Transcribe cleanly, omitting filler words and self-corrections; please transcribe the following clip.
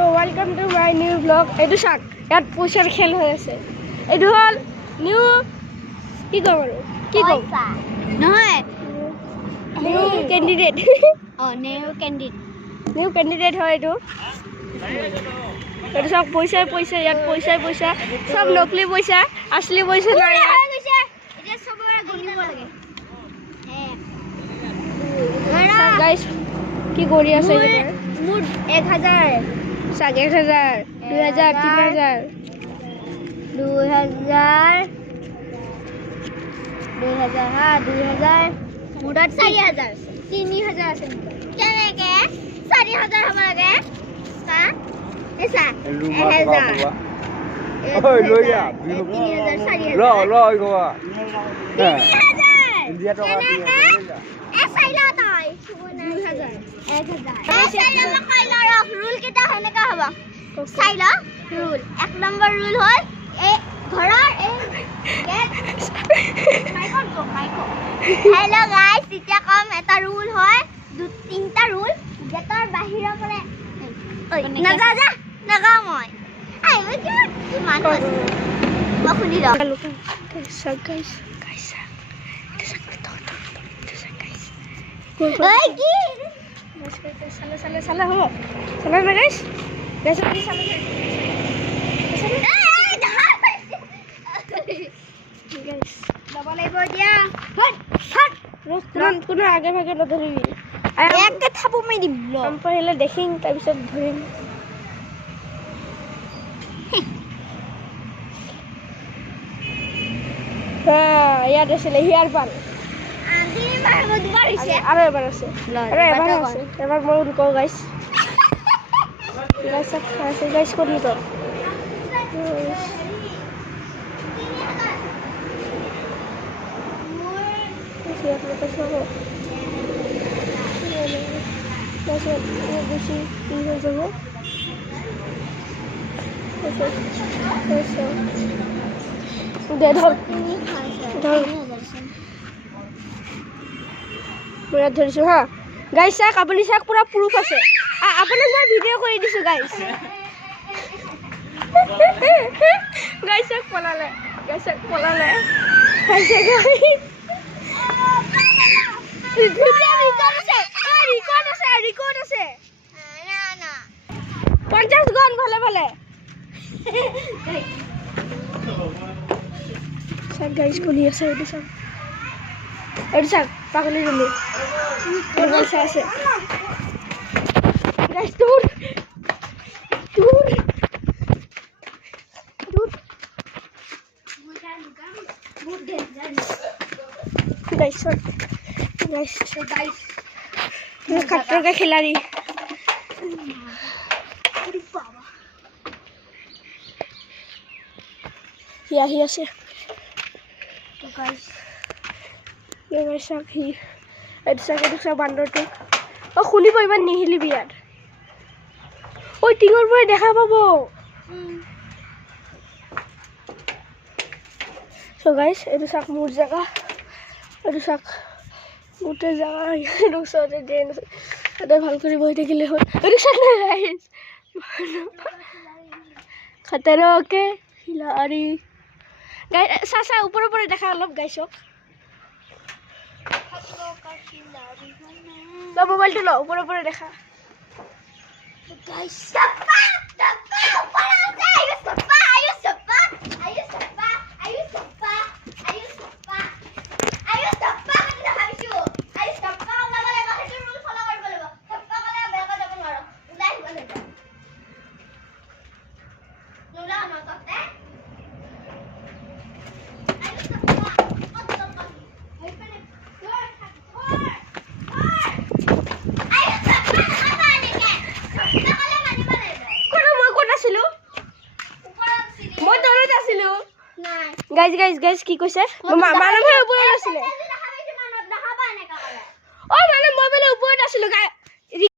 So welcome to my new vlog. Edu sak yat poisar khel hoy ase. Edu hol new ki komaru? Ki kom? Noy. New candidate. Oh, new candidate. New candidate hoy edu. Edu sak poisar yat poisar sob nokli poisa, asli poisa nai. Eta sobara gonibo lage. Guys, ki gori ase edu? Mood 1000. Sak 1000, 2000, 3000. 2000 ha 2000 মুডত 4000 3000 আছে কেনেকে 4000 হ'ব লাগে কা এসা 1000 ঐ লৈ যা 3000 4000 ল ইগোৱা 3000 ইণ্ডিয়া টকা এ চাইলা তই 2000 1000 চাইলা কইলা রুল কিটা হেনেকা হ'ব চাইলা রুল এক নম্বৰ ৰুল হ'ল এই ঘৰৰ এই Hello guys, এতিয়া কম এটা ৰুল হয় তিনটা ৰুল গেটৰ বাহিৰৰ পৰা নাগা মই আই ওই কি মানুহ আছে মই শুনি ল Sak guys. ওই কি Salah ho. Salah na guys. Guys, ini salah. Guys, যাব লাগিব দিয়া হট হট restaurant কোনো আগে ভাগে নধৰিবি একে থাপ মাৰি দিম ল কাম পাৰিলে দেখিম তাৰপিছত ধৰিম ইয়াত আছিলে হিয়াৰ পান আজি বাৰ দুবাৰ হৈছে আৰু এবাৰ আছে আৰু এবাৰ আছে এবাৰ মই নকওঁ গাইছ গাইছ কৰি তো দে ধৰ মই ধৰিছো হা গাইছ চাক আপুনি চাক পুৰা প্ৰুফ আছে আপোনাক মই ভিডিঅ' কৰি দিছো গাইছ গাইছ চাক পলালে গাইছ ৰিকৰ্ড আছে 50 গন ভালে চাক গাইছ কৰি আছে এইটো চাক পাগলি জলি গাইছ আছে গাইছ দূৰ गाइस ये खट्टर का खिलाड़ी यही আছে তো गाइस ये गाइस কি এটা বান্দৰটো ও খুলিব ইমান নিহিলিবি ইয়াত ওই টিঙৰ পৰা দেখা পাব সো গাইস এটা চাক মোৰ জায়গা এটা চাক গোটে জায়গা ৰুসতে দেন এটা ভাল কৰি বহি থাকিলে হ'ল এটা চাক না গাইস খতরকে খিলাড়ি গাইস সাসা উপর দেখা অলপ গাইসক খতরকা খিলাড়ি লো মোবাইলটো লো উপর দেখা গাইস গাইস কি কৈছে মানৱ ওপৰত আছিলে ও মানে মই ওপৰত আছিলো